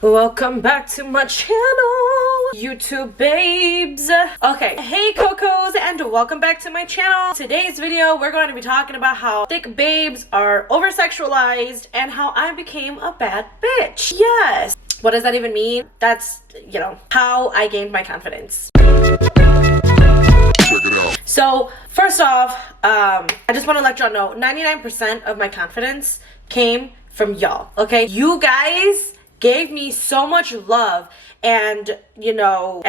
Welcome back to my channel, YouTube babes. Okay, hey Cocos, and welcome back to my channel. Today's video, we're going to be talking about how thick babes are over-sexualized and how I became a bad bitch. Yes. What does that even mean? That's, how I gained my confidence. So, first off, I just want to let y'all know, 99% of my confidence came from y'all, okay? You guys gave me so much love and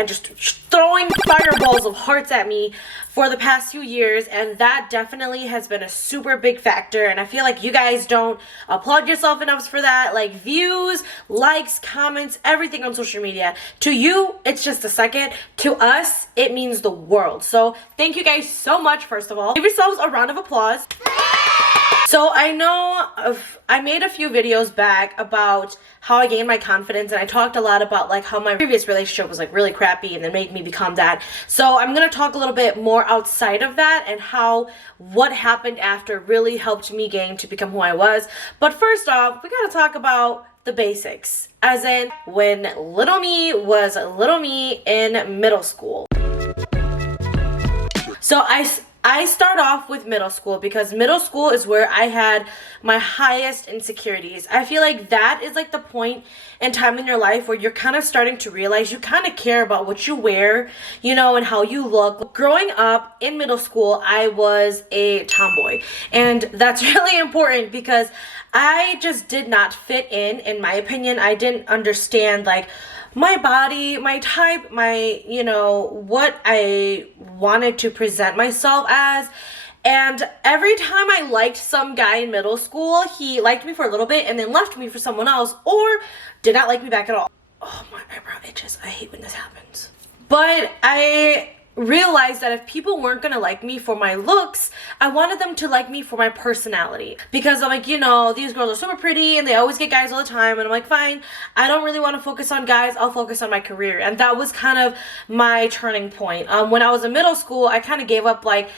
just throwing fireballs of hearts at me for the past few years, and that definitely has been a super big factor. And I feel like you guys don't applaud yourself enough for that. Like views, likes, comments, everything on social media, to you it's just a second, to us it means the world. So thank you guys so much. First of all, give yourselves a round of applause. So I made a few videos back about how I gained my confidence, and I talked a lot about like how my previous relationship was like really crappy and then made me become that. So I'm gonna talk a little bit more outside of that and how what happened after really helped me gain to become who I was. But first off, we gotta talk about the basics, as in when little me was little me in middle school. So I start off with middle school because middle school is where I had my highest insecurities. I feel like that is like the point in time in your life where you're kind of starting to realize you kind of care about what you wear, and how you look. Growing up in middle school, I was a tomboy, and that's really important because I just did not fit in my opinion. I didn't understand like my body, my type, my, what I wanted to present myself as. And every time I liked some guy in middle school, he liked me for a little bit and then left me for someone else, or did not like me back at all. Oh, my eyebrow itches. I hate when this happens. But I realized that if people weren't gonna like me for my looks, I wanted them to like me for my personality, because I'm like, these girls are super pretty and they always get guys all the time, and I'm like, fine, I don't really want to focus on guys, I'll focus on my career. And that was kind of my turning point. When I was in middle school, I kind of gave up like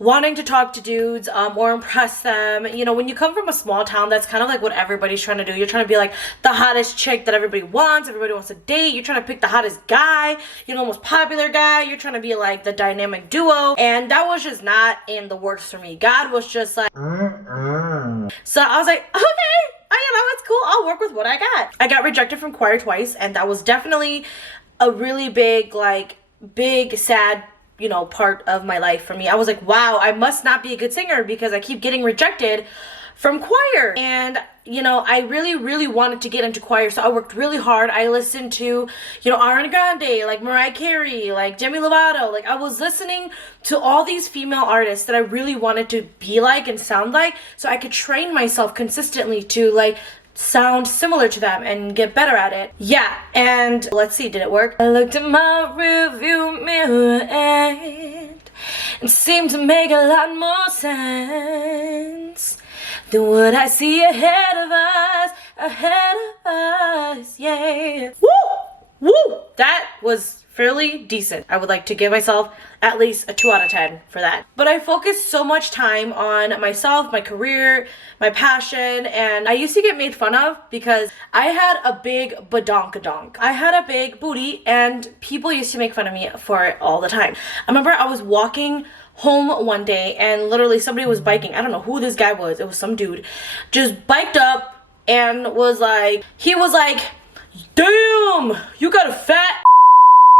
wanting to talk to dudes or impress them. When you come from a small town, that's kind of like what everybody's trying to do. You're trying to be like the hottest chick that everybody wants to date. You're trying to pick the hottest guy, the most popular guy. You're trying to be like the dynamic duo, and that was just not in the works for me. God was just like So I was like, okay, it's cool, I'll work with what I got. I got rejected from choir twice, and that was definitely a really big sad part of my life for me. I was like, wow, I must not be a good singer because I keep getting rejected from choir. And I really, really wanted to get into choir, so I worked really hard. I listened to, Ariana Grande, like Mariah Carey, like Demi Lovato. Like I was listening to all these female artists that I really wanted to be like and sound like, so I could train myself consistently to like sound similar to them and get better at it. Yeah, and let's see, did it work? I looked at my rearview mirror and it seemed to make a lot more sense than what I see ahead of us, yeah. Woo! That was fairly decent. I would like to give myself at least a 2 out of 10 for that. But I focused so much time on myself, my career, my passion, and I used to get made fun of because I had a big badonkadonk. I had a big booty, and people used to make fun of me for it all the time. I remember I was walking home one day and literally somebody was biking. I don't know who this guy was. It was some dude. Just biked up and he was like, damn, you got a fat.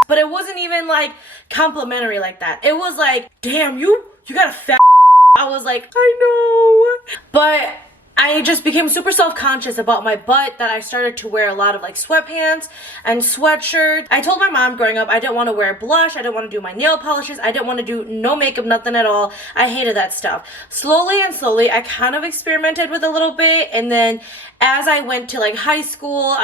But it wasn't even like complimentary like that. It was like, damn, you got a fat. I was like, I know. But I just became super self-conscious about my butt that I started to wear a lot of like sweatpants and sweatshirts. I told my mom growing up I didn't want to wear blush, I didn't want to do my nail polishes, I didn't want to do no makeup, nothing at all. I hated that stuff. Slowly I kind of experimented with a little bit, and then as I went to like high school,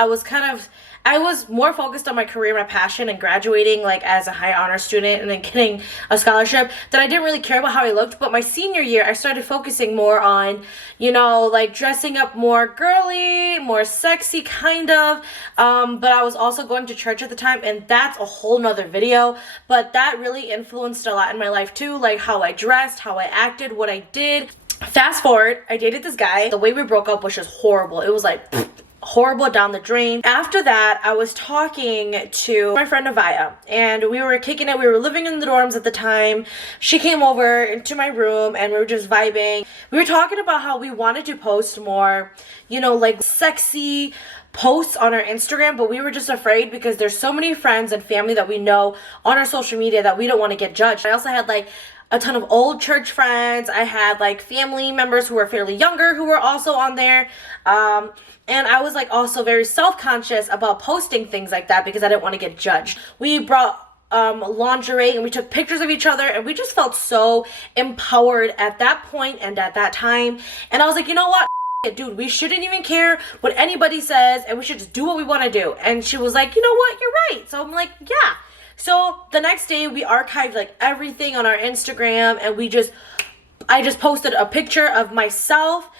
I was more focused on my career, my passion, and graduating like as a high honor student and then getting a scholarship, that I didn't really care about how I looked. But my senior year, I started focusing more on, like dressing up more girly, more sexy kind of. But I was also going to church at the time, and that's a whole nother video. But that really influenced a lot in my life too, like how I dressed, how I acted, what I did. Fast forward, I dated this guy. The way we broke up was just horrible. It was like horrible, down the drain. After that, I was talking to my friend Avaya, and we were kicking it. We were living in the dorms at the time. She came over into my room and we were just vibing. We were talking about how we wanted to post more, you know, like sexy posts on our Instagram, but we were just afraid because there's so many friends and family that we know on our social media that we don't want to get judged. I also had like a ton of old church friends. I had like family members who were fairly younger who were also on there. And I was like also very self-conscious about posting things like that because I didn't want to get judged. We brought lingerie and we took pictures of each other, and we just felt so empowered at that point and at that time. And I was like, you know what? Dude, we shouldn't even care what anybody says, and we should just do what we want to do. And she was like, you know what? You're right. So I'm like, yeah. So the next day we archived like everything on our Instagram, and I just posted a picture of myself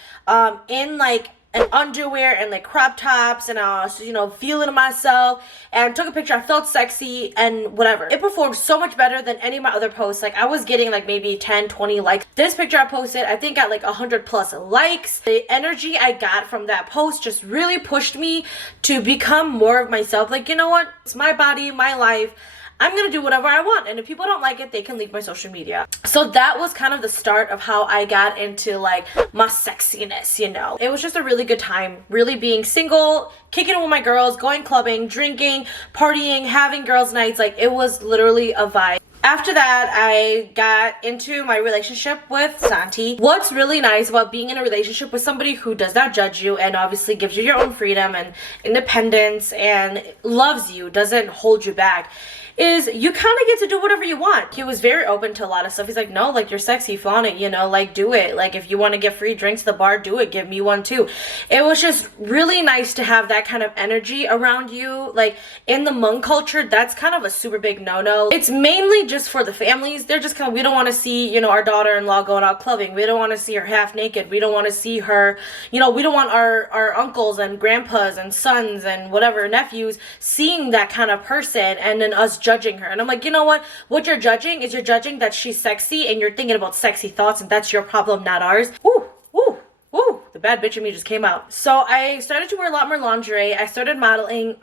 in like an underwear and like crop tops, and I was, you know, feeling myself, and took a picture. I felt sexy and whatever. It performed so much better than any of my other posts. Like I was getting like maybe 10, 20 likes. This picture I posted, I think got like 100 plus likes. The energy I got from that post just really pushed me to become more of myself. Like, you know what? It's my body, my life. I'm gonna do whatever I want, and if people don't like it, they can leave my social media. So that was kind of the start of how I got into like my sexiness, you know. It was just a really good time, really being single, kicking it with my girls, going clubbing, drinking, partying, having girls' nights. Like it was literally a vibe. After that, I got into my relationship with Santi. What's really nice about being in a relationship with somebody who does not judge you and obviously gives you your own freedom and independence and loves you, doesn't hold you back, is you kind of get to do whatever you want. He was very open to a lot of stuff. He's like, no, like you're sexy, flaunt it, you know, like do it. Like if you want to get free drinks at the bar, do it. Give me one too. It was just really nice to have that kind of energy around you. Like in the Hmong culture, that's kind of a super big no-no. It's mainly just for the families. They're just kind of, we don't want to see, you know, our daughter-in-law going out clubbing. We don't want to see her half naked. We don't want to see her, you know, we don't want our uncles and grandpas and sons and whatever nephews seeing that kind of person and then us judging her. And I'm like, you know what you're judging is you're judging that she's sexy and you're thinking about sexy thoughts, and that's your problem, not ours. Woo, woo, woo. The bad bitch in me just came out. So I started to wear a lot more lingerie. I started modeling.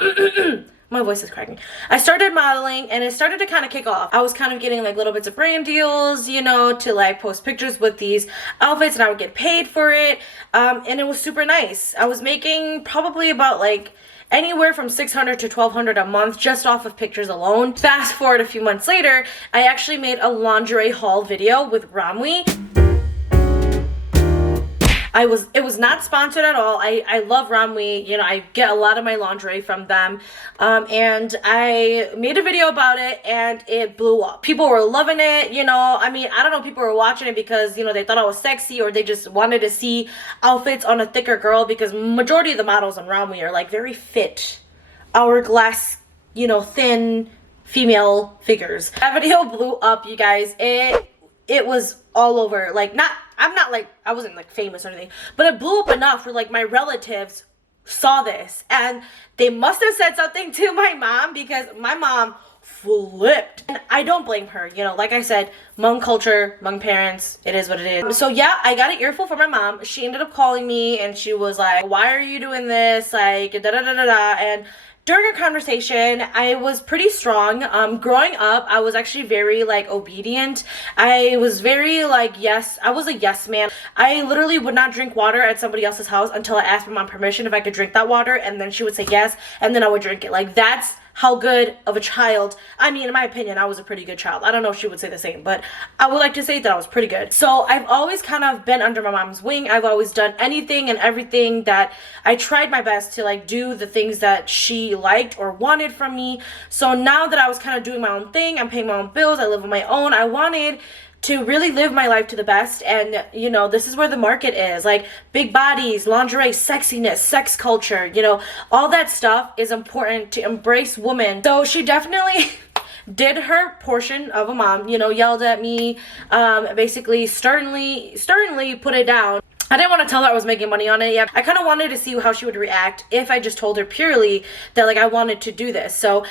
My voice is cracking. I started modeling, and it started to kind of kick off. I was kind of getting like little bits of brand deals, you know, to like post pictures with these outfits, and I would get paid for it. And it was super nice. I was making probably about like anywhere from $600 to $1,200 a month just off of pictures alone. Fast forward a few months later, I actually made a lingerie haul video with Ramwi. It was not sponsored at all. I love Ramwi. You know, I get a lot of my lingerie from them. And I made a video about it, and it blew up. People were loving it, you know. I mean, I don't know, people were watching it because, you know, they thought I was sexy, or they just wanted to see outfits on a thicker girl, because majority of the models on Ramwi are like very fit, hourglass, you know, thin female figures. That video blew up, you guys. It was all over. Like, I wasn't like famous or anything, but it blew up enough where like my relatives saw this, and they must have said something to my mom, because my mom flipped. And I don't blame her, you know, like I said, Hmong culture, Hmong parents, it is what it is. So yeah, I got an earful from my mom. She ended up calling me, and she was like, why are you doing this? Like, da da da da da. And during our conversation, I was pretty strong. Growing up, I was actually very like obedient. I was very like, yes, I was a yes man. I literally would not drink water at somebody else's house until I asked my mom permission if I could drink that water, and then she would say yes, and then I would drink it. Like, that's how good of a child, I mean, in my opinion, I was a pretty good child. I don't know if she would say the same, but I would like to say that I was pretty good. So I've always kind of been under my mom's wing. I've always done anything and everything that I tried my best to like do the things that she liked or wanted from me. So now that I was kind of doing my own thing, I'm paying my own bills, I live on my own, I wanted to really live my life to the best. And you know, this is where the market is, like big bodies, lingerie, sexiness, sex culture, you know, all that stuff is important to embrace women. So she definitely did her portion of a mom, you know, yelled at me, basically sternly put it down. I didn't want to tell her I was making money on it yet. I kind of wanted to see how she would react if I just told her purely that like I wanted to do this. So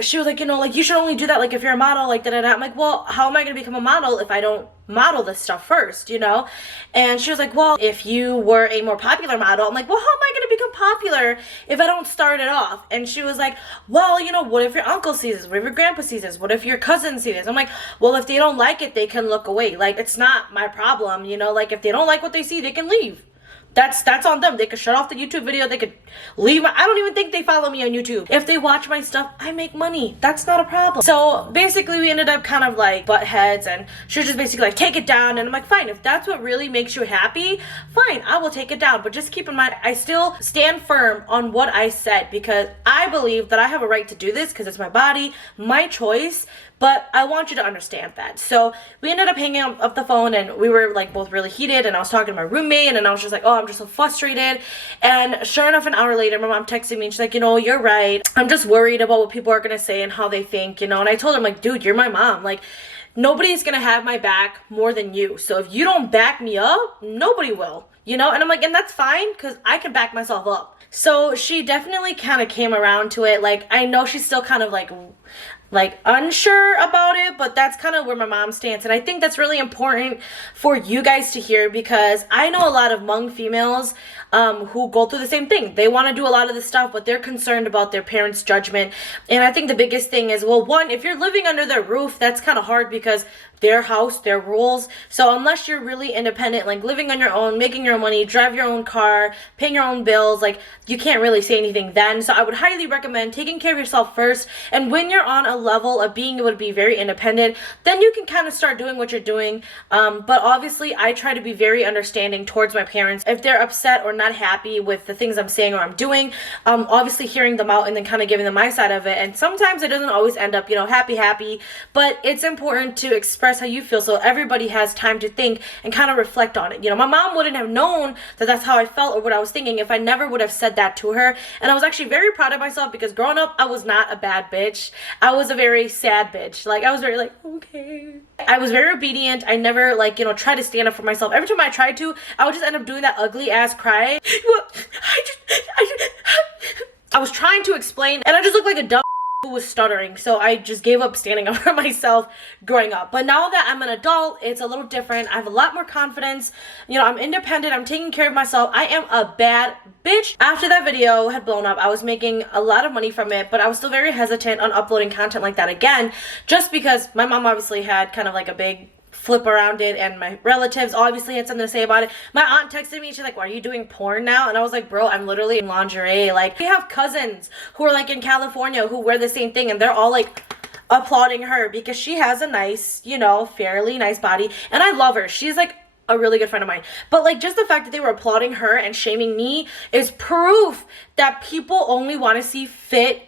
she was like, you know, like you should only do that like if you're a model, like da da da. I'm like, well, how am I gonna become a model if I don't model this stuff first, you know? And she was like, well, if you were a more popular model, I'm like, well, how am I going to become popular if I don't start it off? And she was like, well, you know, what if your uncle sees this? What if your grandpa sees this? What if your cousin sees this? I'm like, well, if they don't like it, they can look away. Like, it's not my problem, you know? Like, if they don't like what they see, they can leave. That's on them. They could shut off the YouTube video. They could leave. I don't even think they follow me on YouTube. If they watch my stuff, I make money. That's not a problem. So basically we ended up kind of like butt heads, and she was just basically like, take it down. And I'm like, fine, if that's what really makes you happy, fine, I will take it down. But just keep in mind, I still stand firm on what I said, because I believe that I have a right to do this because it's my body, my choice. But I want you to understand that. So we ended up hanging up the phone, and we were like both really heated, and I was talking to my roommate, and then I was just like, oh, I'm just so frustrated. And sure enough, an hour later, my mom texted me, and she's like, you know, you're right. I'm just worried about what people are going to say and how they think, you know. And I told her, I'm like, dude, you're my mom. Like, nobody's going to have my back more than you. So if you don't back me up, nobody will, you know. And I'm like, and that's fine, because I can back myself up. So she definitely kind of came around to it. Like, I know she's still kind of like unsure about it, but that's kind of where my mom stands. And I think that's really important for you guys to hear, because I know a lot of Hmong females who go through the same thing. They want to do a lot of this stuff, but they're concerned about their parents' judgment. And I think the biggest thing is, well, one, if you're living under their roof, that's kind of hard, because their house, their rules. So unless you're really independent, like living on your own, making your own money, drive your own car, paying your own bills, like you can't really say anything then. So I would highly recommend taking care of yourself first. And when you're on a level of being able to be very independent, then you can kind of start doing what you're doing. But obviously I try to be very understanding towards my parents. If they're upset or not happy with the things I'm saying or I'm doing, obviously hearing them out and then kind of giving them my side of it. And sometimes it doesn't always end up, you know, happy, but it's important to express how you feel, so everybody has time to think and kind of reflect on it. You know, my mom wouldn't have known that that's how I felt or what I was thinking if I never would have said that to her. And I was actually very proud of myself, because growing up I was not a bad bitch. I was a very sad bitch. Like, I was very like, okay. I was very obedient. I never, like, you know, tried to stand up for myself. Every time I tried to, I would just end up doing that ugly ass cry. I was trying to explain, and I just looked like a dumb who was stuttering, so I just gave up standing up for myself growing up. But now that I'm an adult, it's a little different. I have a lot more confidence. You know, I'm independent. I'm taking care of myself. I am a bad bitch. After that video had blown up, I was making a lot of money from it, but I was still very hesitant on uploading content like that again, just because my mom obviously had kind of like a big flip around it, and my relatives obviously had something to say about it. My aunt texted me, she's like, well, are you doing porn now? And I was like, bro, I'm literally in lingerie. Like, we have cousins who are like in California who wear the same thing, and they're all like applauding her because she has a nice, you know, fairly nice body, and I love her. She's like a really good friend of mine. But like, just the fact that they were applauding her and shaming me is proof that people only want to see fit,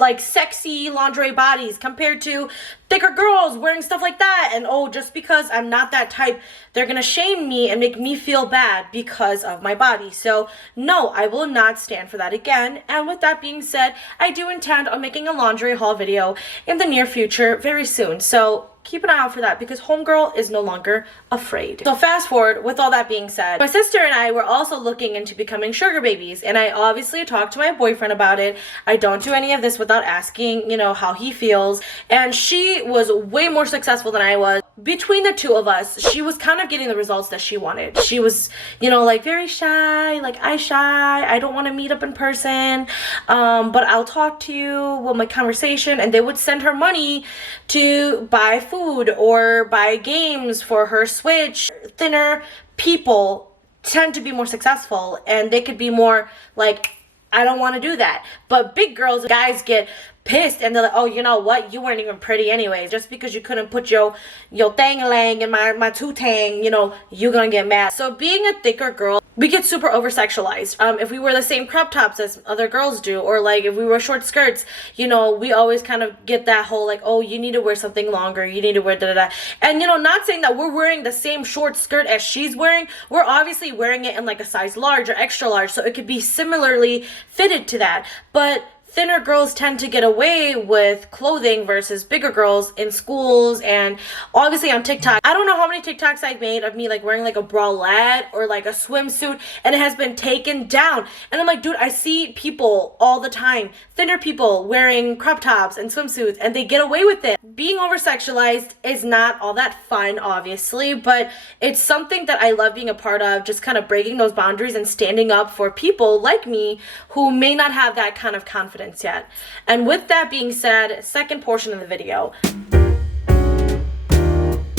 like sexy lingerie bodies compared to thicker girls wearing stuff like that. And oh, just because I'm not that type, they're gonna shame me and make me feel bad because of my body. So no, I will not stand for that again. And with that being said, I do intend on making a lingerie haul video in the near future very soon. So keep an eye out for that, because homegirl is no longer afraid. So fast forward, with all that being said, my sister and I were also looking into becoming sugar babies, and I obviously talked to my boyfriend about it. I don't do any of this without asking, you know, how he feels, and she was way more successful than I was. Between the two of us, she was kind of getting the results that she wanted. She was, you know, like very shy, like I don't want to meet up in person, but I'll talk to you, we'll make conversation. And they would send her money to buy food or buy games for her Switch. Thinner people tend to be more successful, and they could be more like, I don't want to do that. But big girls, guys get pissed, and they're like, oh, you know what, you weren't even pretty anyways. Just because you couldn't put your thang-a-lang in my two-tang, you know, you're gonna get mad. So being a thicker girl, we get super over-sexualized. If we wear the same crop tops as other girls do, or like if we wear short skirts, you know, we always kind of get that whole like, oh, you need to wear something longer, you need to wear da-da-da. And, you know, not saying that we're wearing the same short skirt as she's wearing. We're obviously wearing it in like a size large or extra large, so it could be similarly fitted to that. But thinner girls tend to get away with clothing versus bigger girls in schools and obviously on TikTok. I don't know how many TikToks I've made of me like wearing like a bralette or like a swimsuit and it has been taken down. And I'm like, dude, I see people all the time, thinner people wearing crop tops and swimsuits, and they get away with it. Being over sexualized is not all that fun, obviously, but it's something that I love being a part of, just kind of breaking those boundaries and standing up for people like me who may not have that kind of confidence yet. And with that being said, second portion of the video.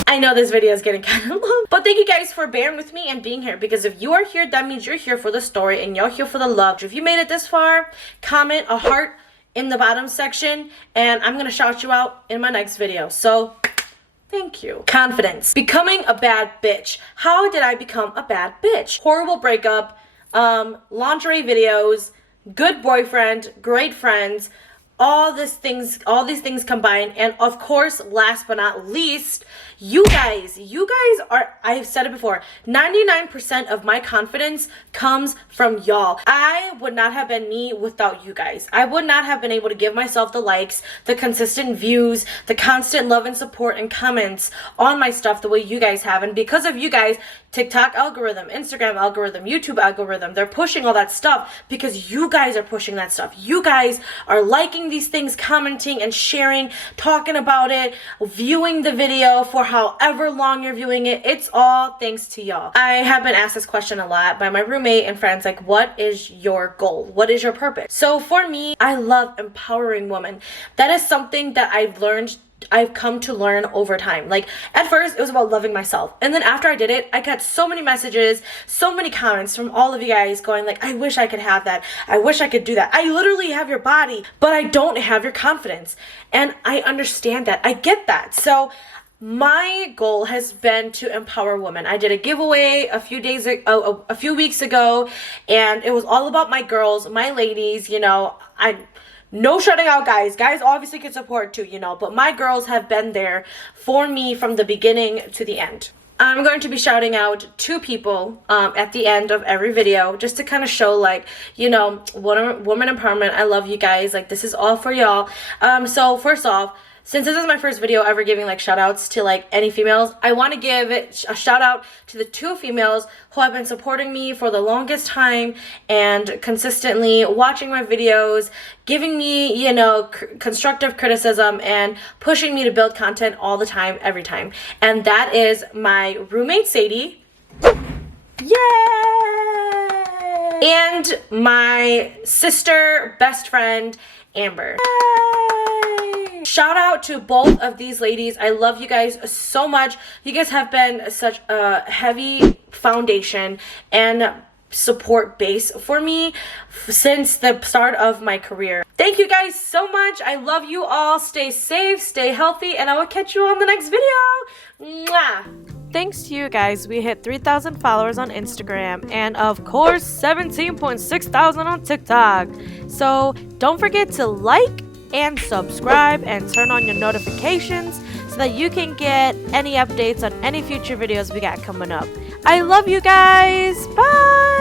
I know this video is getting kind of long, but thank you guys for bearing with me and being here, because if you are here, that means you're here for the story and you're here for the love. If you made it this far, comment a heart in the bottom section and I'm gonna shout you out in my next video. So thank you. Confidence. Becoming a bad bitch. How did I become a bad bitch? Horrible breakup, lingerie videos, good boyfriend, great friends, all these things combined, and of course, last but not least, you guys are, I've said it before, 99% of my confidence comes from y'all. I would not have been me without you guys. I would not have been able to give myself the likes, the consistent views, the constant love and support and comments on my stuff the way you guys have. And because of you guys, TikTok algorithm, Instagram algorithm, YouTube algorithm, they're pushing all that stuff because you guys are pushing that stuff. You guys are liking these things, commenting and sharing, talking about it, viewing the video for however long you're viewing it. It's all thanks to y'all. I have been asked this question a lot by my roommate and friends, like, what is your goal? What is your purpose? So for me, I love empowering women. That is something that I've come to learn over time. Like, at first it was about loving myself, and then after I did it, I got so many messages, so many comments from all of you guys going like, I wish I could have that, I wish I could do that. I literally have your body, but I don't have your confidence. And I understand that, I get that. So my goal has been to empower women. I did a giveaway a few weeks ago, and it was all about my girls, my ladies. You know, no shutting out guys. Guys obviously can support too, you know, but my girls have been there for me from the beginning to the end. I'm going to be shouting out 2 people at the end of every video, just to kind of show, like, you know, woman empowerment. I love you guys. Like, this is all for y'all. So first off, since this is my first video ever giving like shout outs to like any females, I want to give a shout out to the 2 females who have been supporting me for the longest time and consistently watching my videos, giving me, you know, constructive criticism and pushing me to build content all the time, every time. And that is my roommate Sadie. Yay! And my sister, best friend, Amber. Yay! Shout out to both of these ladies. I love you guys so much. You guys have been such a heavy foundation and support base for me since the start of my career. Thank you guys so much. I love you all. Stay safe, stay healthy, and I will catch you on the next video. Mwah! Thanks to you guys, we hit 3,000 followers on Instagram and of course 17.6 thousand on TikTok. So don't forget to like and subscribe and turn on your notifications so that you can get any updates on any future videos we got coming up. I love you guys. Bye!